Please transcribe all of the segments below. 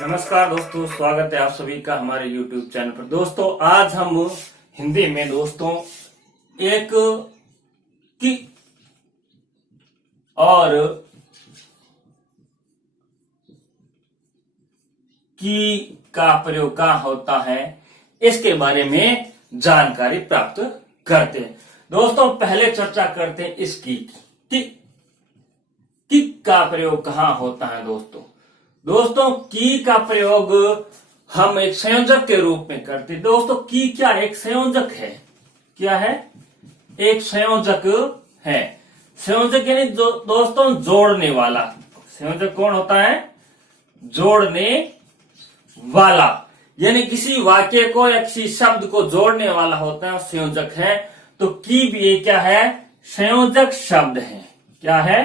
नमस्कार दोस्तों, स्वागत है आप सभी का हमारे YouTube चैनल पर। दोस्तों आज हम हिंदी में दोस्तों एक की और की का प्रयोग कहाँ होता है इसके बारे में जानकारी प्राप्त करते हैं। दोस्तों पहले चर्चा करते हैं इसकी की का प्रयोग कहाँ होता है। दोस्तों की का प्रयोग हम एक संयोजक के रूप में करते हैं। दोस्तों की क्या एक संयोजक है? क्या है? एक संयोजक है। संयोजक यानी दोस्तों जोड़ने वाला। संयोजक कौन होता है? जोड़ने वाला, यानी किसी वाक्य को या किसी शब्द को जोड़ने वाला होता है, संयोजक है। तो की भी क्या है? संयोजक शब्द है। क्या है?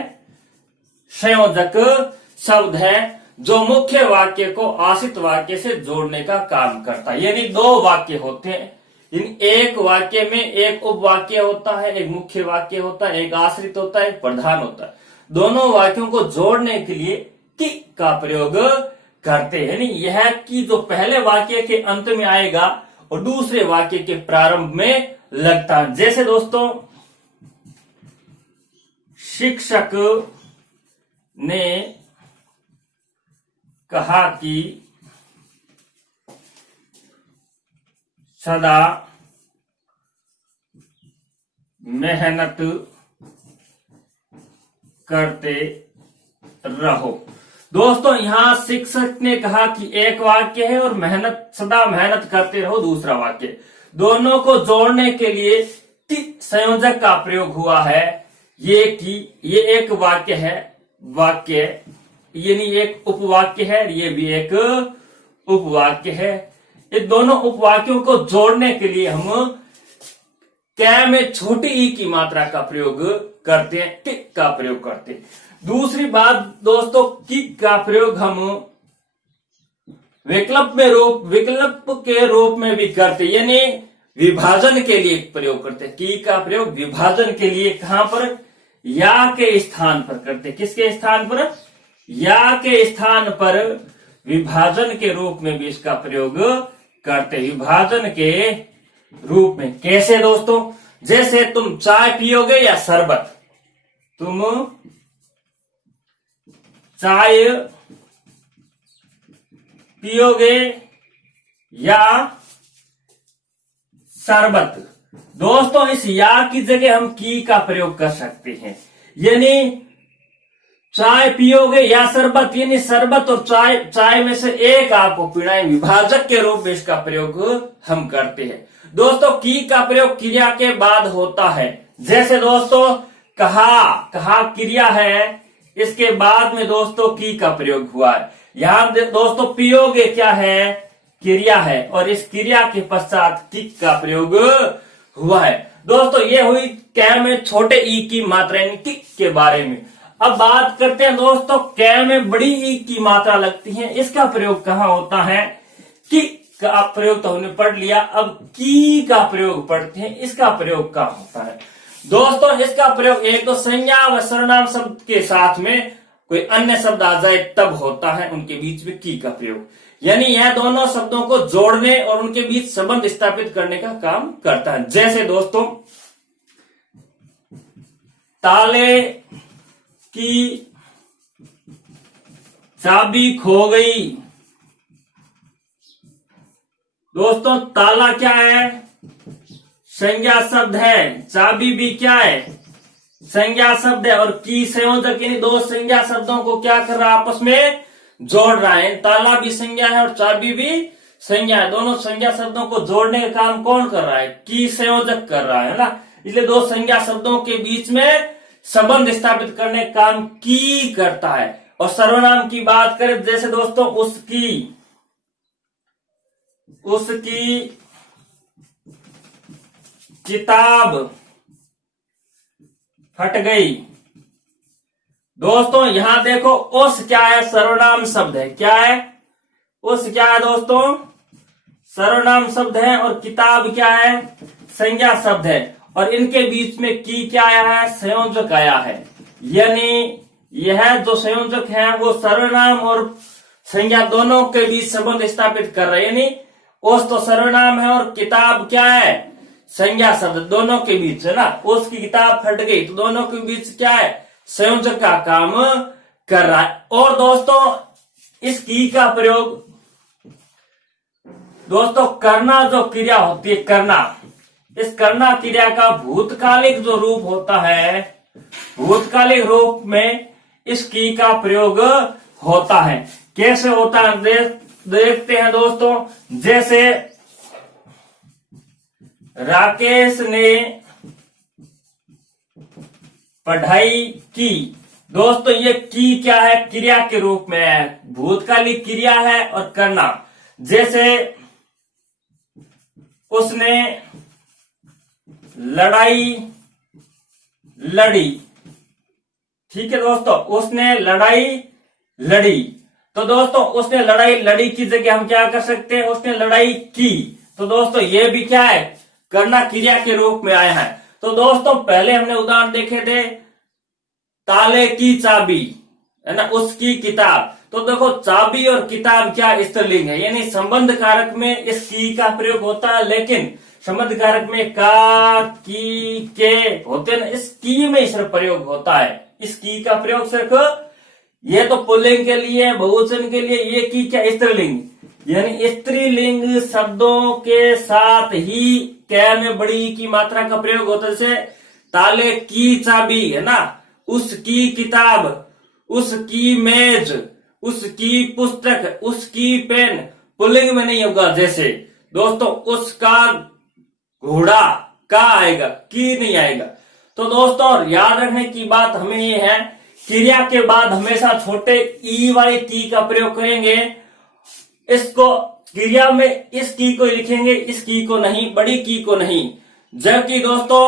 संयोजक शब्द है जो मुख्य वाक्य को आश्रित वाक्य से जोड़ने का काम करता है। यानी दो वाक्य होते हैं, एक वाक्य में एक उपवाक्य होता है, एक मुख्य वाक्य होता है, एक आश्रित होता है, एक प्रधान होता है। दोनों वाक्यों को जोड़ने के लिए की का प्रयोग करते हैं। यानी यह की जो पहले वाक्य के अंत में आएगा और दूसरे वाक्य के प्रारंभ में लगता है। जैसे दोस्तों शिक्षक ने कहा कि सदा मेहनत करते रहो। दोस्तों यहां शिक्षक ने कहा कि एक वाक्य है और सदा मेहनत करते रहो दूसरा वाक्य। दोनों को जोड़ने के लिए संयोजक का प्रयोग हुआ है। ये एक वाक्य है, यानी एक उपवाक्य है, ये भी एक उपवाक्य है। इन दोनों उपवाक्यों को जोड़ने के लिए हम कै में छोटी ई की मात्रा का प्रयोग करते हैं, टिक का प्रयोग करते हैं। दूसरी बात दोस्तों, की का प्रयोग हम विकल्प के रूप में भी करते, यानी विभाजन के लिए प्रयोग करते हैं। की का प्रयोग विभाजन के लिए कहां पर? या के स्थान पर करते। किसके स्थान पर? या के स्थान पर विभाजन के रूप में भी इसका प्रयोग करते। विभाजन के रूप में कैसे दोस्तों? जैसे तुम चाय पियोगे या शरबत। तुम चाय पियोगे या शरबत। दोस्तों इस या की जगह हम की का प्रयोग कर सकते हैं। यानी चाय पियोगे या शरबत, यानी शरबत और चाय में से एक आपको पीना है। विभाजक के रूप में इसका प्रयोग हम करते हैं। दोस्तों की का प्रयोग क्रिया के बाद होता है। जैसे दोस्तों कहा क्रिया है, इसके बाद में दोस्तों की का प्रयोग हुआ है। यहां दोस्तों पियोगे क्या है? क्रिया है, और इस क्रिया के पश्चात की का प्रयोग हुआ है। दोस्तों ये हुई कै में छोटे ई की मात्रा यानी की के बारे में। अब बात करते हैं दोस्तों कै में बड़ी ई की मात्रा लगती है, इसका प्रयोग कहाँ होता है? की का प्रयोग तो हमने पढ़ लिया, अब की का प्रयोग पढ़ते हैं। इसका प्रयोग कहाँ होता है? दोस्तों इसका प्रयोग एक तो संज्ञा व सर्वनाम शब्द के साथ में कोई अन्य शब्द आ जाए तब होता है, उनके बीच में की का प्रयोग। यानी यह दोनों शब्दों को जोड़ने और उनके बीच संबंध स्थापित करने का काम करता है। जैसे दोस्तों ताले की चाबी खो गई। दोस्तों ताला क्या है? संज्ञा शब्द है। चाबी भी क्या है? संज्ञा शब्द है। और की संयोजक यानी दो संज्ञा शब्दों को क्या कर रहा है? आपस में जोड़ रहा है। ताला भी संज्ञा है और चाबी भी संज्ञा है। दोनों संज्ञा शब्दों को जोड़ने का काम कौन कर रहा है? की संयोजक कर रहा है ना। इसलिए दो संज्ञा शब्दों के बीच में संबंध स्थापित करने का काम की करता है। और सर्वनाम की बात करें, जैसे दोस्तों उसकी किताब फट गई। दोस्तों यहां देखो उस क्या है? सर्वनाम शब्द है। क्या है? उस क्या है दोस्तों? सर्वनाम शब्द है। और किताब क्या है? संज्ञा शब्द है। और इनके बीच में की क्या आया है? संयोजक आया है। यानी यह जो संयोजक है वो सर्वनाम और संज्ञा दोनों के बीच संबंध स्थापित कर रहे हैं। यानी ओस तो सर्वनाम है और किताब क्या है, संज्ञा शब्द, दोनों के बीच है ना। ओस की किताब फट गई तो दोनों के बीच क्या है, संयोजक का काम कर रहा है। और दोस्तों इस की का प्रयोग दोस्तों करना जो क्रिया होती है, करना, इस करना क्रिया का भूतकालिक जो रूप होता है, भूतकालिक रूप में इस की का प्रयोग होता है। कैसे होता है देखते हैं दोस्तों। जैसे राकेश ने पढ़ाई की, दोस्तों ये की क्या है, क्रिया के रूप में है, भूतकालिक क्रिया है और करना। जैसे उसने लड़ाई लड़ी, ठीक है दोस्तों, उसने लड़ाई लड़ी। तो दोस्तों उसने लड़ाई लड़ी की जगह हम क्या कर सकते हैं, उसने लड़ाई की। तो दोस्तों ये भी क्या है, करना क्रिया के रूप में आया है। तो दोस्तों पहले हमने उदाहरण देखे थे, ताले की चाबी है ना, उसकी किताब। तो देखो चाबी और किताब क्या स्त्रीलिंग है, यानी संबंध कारक में इस की का प्रयोग होता है, लेकिन संबंध कारक में का, की, के होते हैं ना, इस की में सिर्फ प्रयोग होता है। इस की का प्रयोग सिर्फ ये तो पुल्लिंग के लिए, बहुवचन के लिए, ये की क्या स्त्रीलिंग, यानी स्त्रीलिंग शब्दों के साथ ही कै में बड़ी की मात्रा का प्रयोग होता है। जैसे ताले की चाबी है ना, उसकी किताब, उसकी मेज, उसकी पुस्तक, उसकी पेन, पुल्लिंग में नहीं होगा। जैसे दोस्तों उसका घोड़ा, का आएगा, की नहीं आएगा। तो दोस्तों याद रखने की बात हमें ये है, क्रिया के बाद हमेशा छोटे ई वाली की का प्रयोग करेंगे। इसको क्रिया में इस की को लिखेंगे, इस की को नहीं, बड़ी की को नहीं। जबकि दोस्तों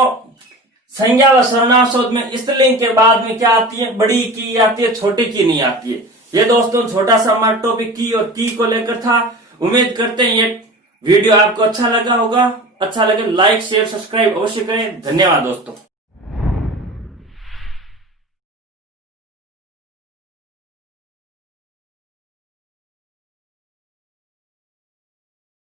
संज्ञा व सर्वनाम शब्द में स्त्रीलिंग के बाद में क्या आती है, बड़ी की आती है, छोटी की नहीं आती है। ये दोस्तों छोटा सा हमारा टॉपिक की और की को लेकर था। उम्मीद करते हैं ये वीडियो आपको अच्छा लगा होगा। अच्छा लगे लाइक शेयर सब्सक्राइब अवश्य करें। धन्यवाद दोस्तों।